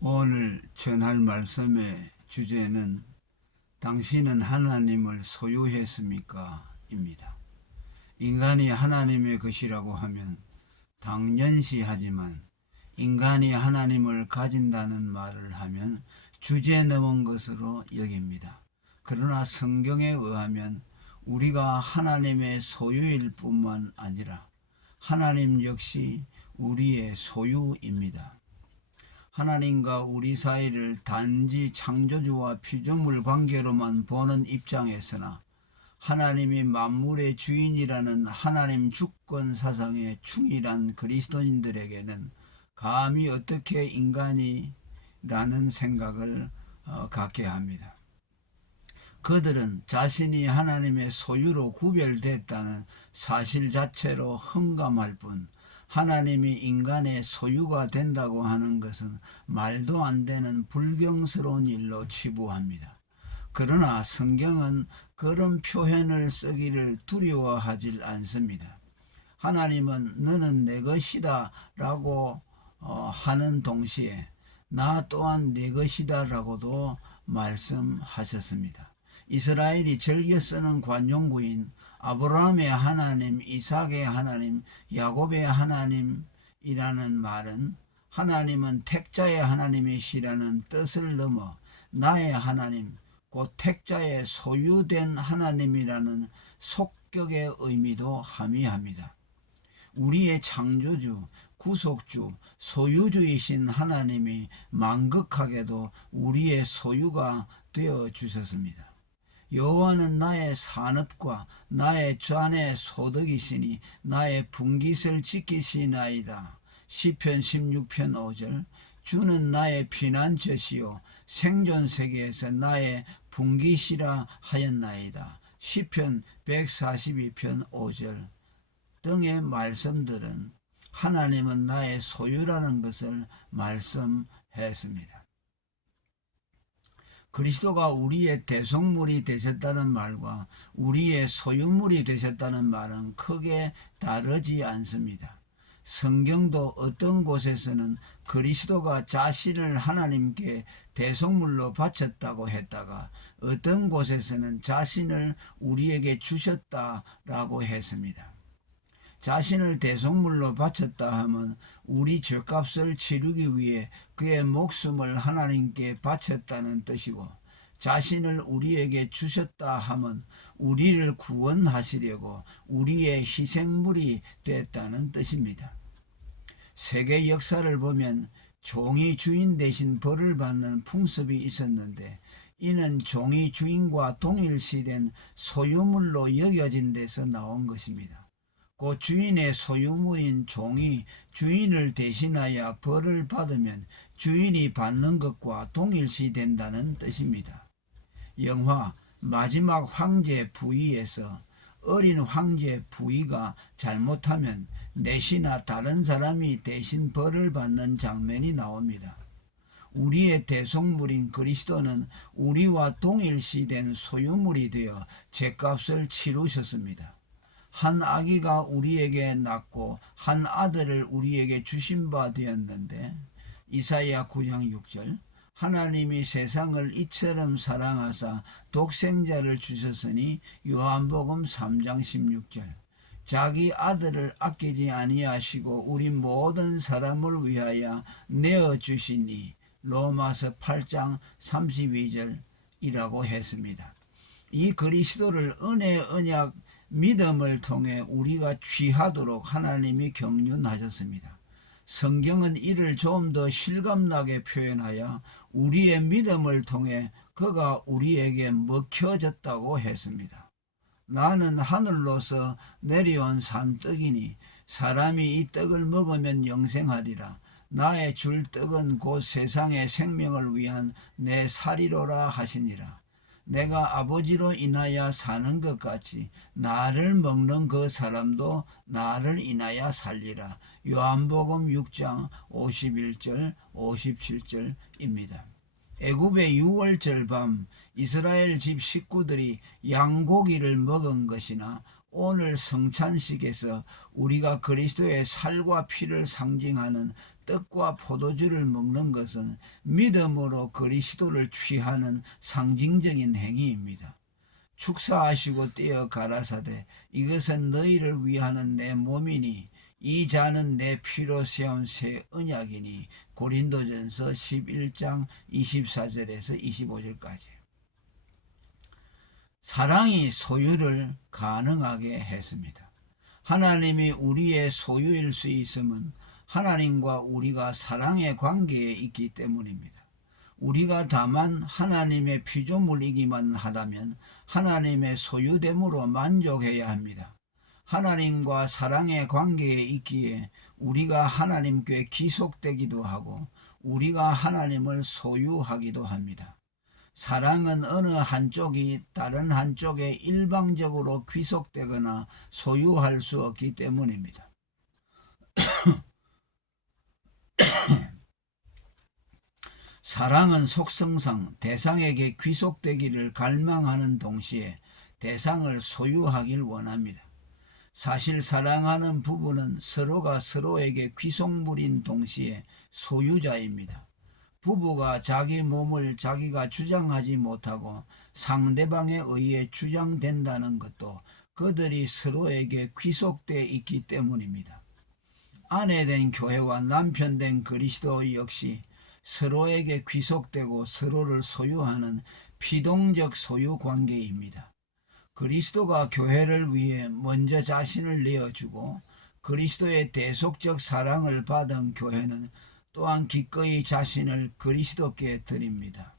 오늘 전할 말씀의 주제는 당신은 하나님을 소유했습니까? 입니다. 인간이 하나님의 것이라고 하면 당연시하지만 인간이 하나님을 가진다는 말을 하면 주제넘은 것으로 여깁니다. 그러나 성경에 의하면 우리가 하나님의 소유일 뿐만 아니라 하나님 역시 우리의 소유입니다. 하나님과 우리 사이를 단지 창조주와 피조물 관계로만 보는 입장에서나 하나님이 만물의 주인이라는 하나님 주권 사상에 충실한 그리스도인들에게는 감히 어떻게 인간이라는 생각을 갖게 합니다. 그들은 자신이 하나님의 소유로 구별됐다는 사실 자체로 험감할 뿐 하나님이 인간의 소유가 된다고 하는 것은 말도 안 되는 불경스러운 일로 치부합니다. 그러나 성경은 그런 표현을 쓰기를 두려워하지 않습니다. 하나님은 너는 내 것이다 라고 하는 동시에 나 또한 내 것이다 라고도 말씀하셨습니다. 이스라엘이 즐겨 쓰는 관용구인 아브라함의 하나님, 이삭의 하나님, 야곱의 하나님이라는 말은 하나님은 택자의 하나님이시라는 뜻을 넘어 나의 하나님, 곧 택자의 소유된 하나님이라는 속격의 의미도 함의합니다. 우리의 창조주, 구속주, 소유주이신 하나님이 만극하게도 우리의 소유가 되어 주셨습니다. 여호와는 나의 산업과 나의 잔의 소득이시니 나의 분깃을 지키시나이다. 시편 16편 5절. 주는 나의 피난처시요 생존 세계에서 나의 분깃이라 하였나이다. 시편 142편 5절 등의 말씀들은 하나님은 나의 소유라는 것을 말씀했습니다. 그리스도가 우리의 대속물이 되셨다는 말과 우리의 소유물이 되셨다는 말은 크게 다르지 않습니다. 성경도 어떤 곳에서는 그리스도가 자신을 하나님께 대속물로 바쳤다고 했다가 어떤 곳에서는 자신을 우리에게 주셨다라고 했습니다. 자신을 대속물로 바쳤다 하면 우리 죄값을 치르기 위해 그의 목숨을 하나님께 바쳤다는 뜻이고, 자신을 우리에게 주셨다 하면 우리를 구원하시려고 우리의 희생물이 됐다는 뜻입니다. 세계 역사를 보면 종이 주인 대신 벌을 받는 풍습이 있었는데 이는 종이 주인과 동일시된 소유물로 여겨진 데서 나온 것입니다. 그 주인의 소유물인 종이 주인을 대신하여 벌을 받으면 주인이 받는 것과 동일시 된다는 뜻입니다. 영화 마지막 황제 부위에서 어린 황제 부위가 잘못하면 넷이나 다른 사람이 대신 벌을 받는 장면이 나옵니다. 우리의 대속물인 그리스도는 우리와 동일시된 소유물이 되어 죄값을 치르셨습니다. 한 아기가 우리에게 낳고 한 아들을 우리에게 주신 바 되었는데 이사야 9장 6절 하나님이 세상을 이처럼 사랑하사 독생자를 주셨으니 요한복음 3장 16절 자기 아들을 아끼지 아니하시고 우리 모든 사람을 위하여 내어주시니 로마서 8장 32절이라고 했습니다. 이 그리스도를 은혜 언약 믿음을 통해 우리가 취하도록 하나님이 경륜하셨습니다. 성경은 이를 좀 더 실감나게 표현하여 우리의 믿음을 통해 그가 우리에게 먹혀졌다고 했습니다. 나는 하늘로서 내려온 산떡이니 사람이 이 떡을 먹으면 영생하리라. 나의 줄 떡은 곧 세상의 생명을 위한 내 살이로라 하시니라. 내가 아버지로 인하여 사는 것 같이 나를 먹는 그 사람도 나를 인하여 살리라. 요한복음 6장 51절 57절입니다. 애굽의 6월절 밤 이스라엘 집 식구들이 양고기를 먹은 것이나 오늘 성찬식에서 우리가 그리스도의 살과 피를 상징하는 떡과 포도주를 먹는 것은 믿음으로 그리스도를 취하는 상징적인 행위입니다. 축사하시고 떼어 가라사대 이것은 너희를 위하는 내 몸이니 이 잔은 내 피로 세운 새 언약이니 고린도전서 11장 24절에서 25절까지. 사랑이 소유를 가능하게 했습니다. 하나님이 우리의 소유일 수 있음은 하나님과 우리가 사랑의 관계에 있기 때문입니다. 우리가 다만 하나님의 피조물이기만 하다면 하나님의 소유됨으로 만족해야 합니다. 하나님과 사랑의 관계에 있기에 우리가 하나님께 귀속되기도 하고 우리가 하나님을 소유하기도 합니다. 사랑은 어느 한쪽이 다른 한쪽에 일방적으로 귀속되거나 소유할 수 없기 때문입니다. 사랑은 속성상 대상에게 귀속되기를 갈망하는 동시에 대상을 소유하길 원합니다. 사실 사랑하는 부부는 서로가 서로에게 귀속물인 동시에 소유자입니다. 부부가 자기 몸을 자기가 주장하지 못하고 상대방에 의해 주장된다는 것도 그들이 서로에게 귀속되어 있기 때문입니다. 아내 된 교회와 남편 된 그리스도 역시 서로에게 귀속되고 서로를 소유하는 피동적 소유 관계입니다. 그리스도가 교회를 위해 먼저 자신을 내어주고 그리스도의 대속적 사랑을 받은 교회는 또한 기꺼이 자신을 그리스도께 드립니다.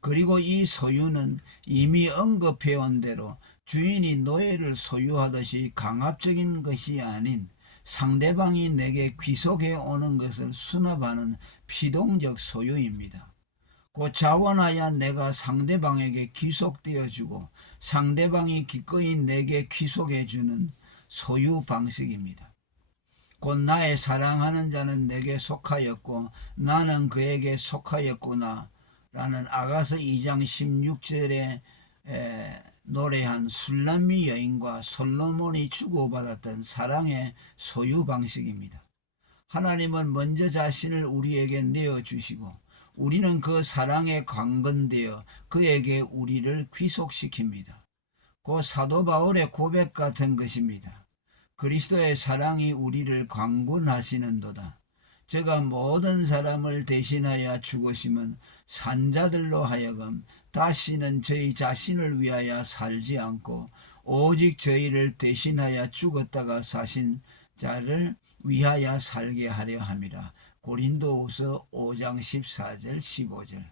그리고 이 소유는 이미 언급해온 대로 주인이 노예를 소유하듯이 강압적인 것이 아닌 상대방이 내게 귀속해 오는 것을 수납하는 피동적 소유입니다. 곧 자원하여 내가 상대방에게 귀속되어주고 상대방이 기꺼이 내게 귀속해주는 소유 방식입니다. 곧 나의 사랑하는 자는 내게 속하였고 나는 그에게 속하였구나 라는 아가서 2장 16절에 노래한 술람미 여인과 솔로몬이 주고받았던 사랑의 소유 방식입니다. 하나님은 먼저 자신을 우리에게 내어주시고 우리는 그 사랑에 관건되어 그에게 우리를 귀속시킵니다. 곧 사도 바울의 고백 같은 것입니다. 그리스도의 사랑이 우리를 강군하시는도다. 저가 모든 사람을 대신하여 죽으심은 산자들로 하여금 다시는 저희 자신을 위하여 살지 않고 오직 저희를 대신하여 죽었다가 사신 자를 위하여 살게 하려 함이라. 고린도후서 5장 14절 15절.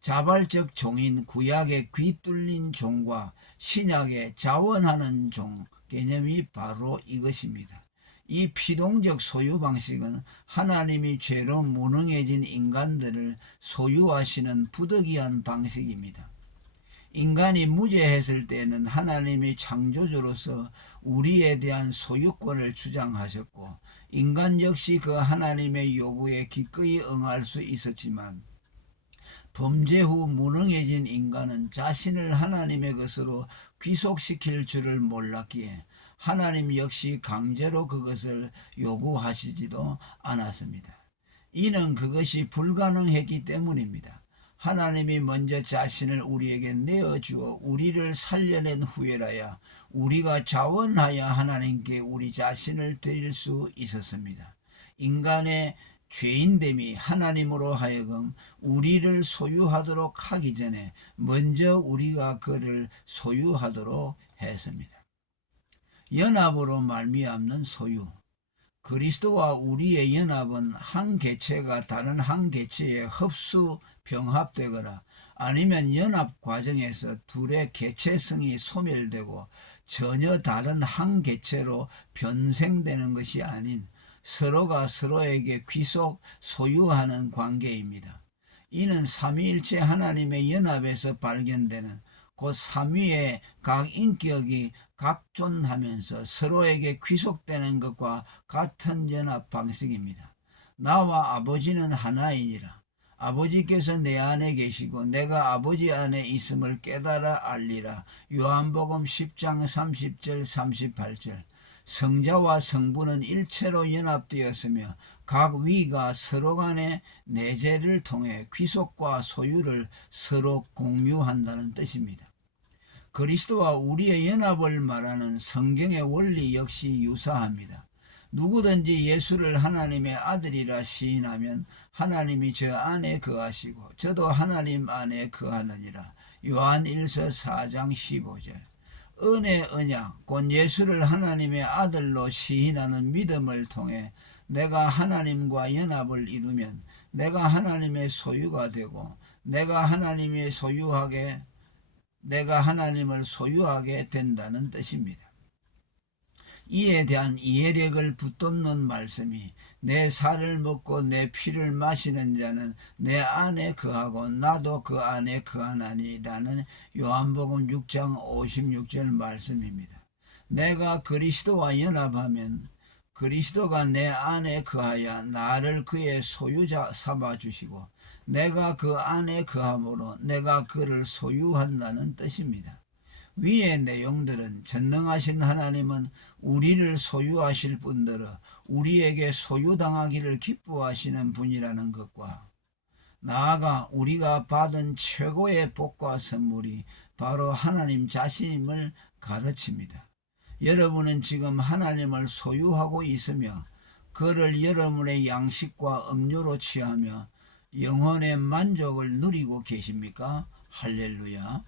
자발적 종인 구약의 귀 뚫린 종과 신약의 자원하는 종 개념이 바로 이것입니다. 이 피동적 소유 방식은 하나님이 죄로 무능해진 인간들을 소유하시는 부득이한 방식입니다. 인간이 무죄했을 때는 하나님이 창조주로서 우리에 대한 소유권을 주장하셨고 인간 역시 그 하나님의 요구에 기꺼이 응할 수 있었지만 범죄 후 무능해진 인간은 자신을 하나님의 것으로 귀속시킬 줄을 몰랐기에 하나님 역시 강제로 그것을 요구하시지도 않았습니다. 이는 그것이 불가능했기 때문입니다. 하나님이 먼저 자신을 우리에게 내어주어 우리를 살려낸 후에라야 우리가 자원하여 하나님께 우리 자신을 드릴 수 있었습니다. 인간의 죄인됨이 하나님으로 하여금 우리를 소유하도록 하기 전에 먼저 우리가 그를 소유하도록 했습니다. 연합으로 말미암는 소유. 그리스도와 우리의 연합은 한 개체가 다른 한 개체에 흡수 병합되거나 아니면 연합 과정에서 둘의 개체성이 소멸되고 전혀 다른 한 개체로 변생되는 것이 아닌 서로가 서로에게 귀속 소유하는 관계입니다. 이는 삼위일체 하나님의 연합에서 발견되는 곧 삼위의 각 인격이 각존하면서 서로에게 귀속되는 것과 같은 연합 방식입니다. 나와 아버지는 하나이니라. 아버지께서 내 안에 계시고 내가 아버지 안에 있음을 깨달아 알리라. 요한복음 10장 30절 38절. 성자와 성부는 일체로 연합되었으며 각 위가 서로 간의 내재를 통해 귀속과 소유를 서로 공유한다는 뜻입니다. 그리스도와 우리의 연합을 말하는 성경의 원리 역시 유사합니다. 누구든지 예수를 하나님의 아들이라 시인하면 하나님이 저 안에 거하시고 저도 하나님 안에 거하느니라. 요한 1서 4장 15절. 은혜 언약 곧 예수를 하나님의 아들로 시인하는 믿음을 통해 내가 하나님과 연합을 이루면 내가 하나님의 소유가 되고 내가 하나님을 소유하게 된다는 뜻입니다. 이에 대한 이해력을 붙돋는 말씀이 내 살을 먹고 내 피를 마시는 자는 내 안에 거하고 나도 그 안에 거하나니라는 요한복음 6장 56절 말씀입니다. 내가 그리스도와 연합하면 그리스도가 내 안에 거하여 나를 그의 소유자 삼아 주시고 내가 그 안에 거함으로 내가 그를 소유한다는 뜻입니다. 위의 내용들은 전능하신 하나님은 우리를 소유하실 뿐더러 우리에게 소유당하기를 기뻐하시는 분이라는 것과 나아가 우리가 받은 최고의 복과 선물이 바로 하나님 자신임을 가르칩니다. 여러분은 지금 하나님을 소유하고 있으며 그를 여러분의 양식과 음료로 취하며 영혼의 만족을 누리고 계십니까? 할렐루야.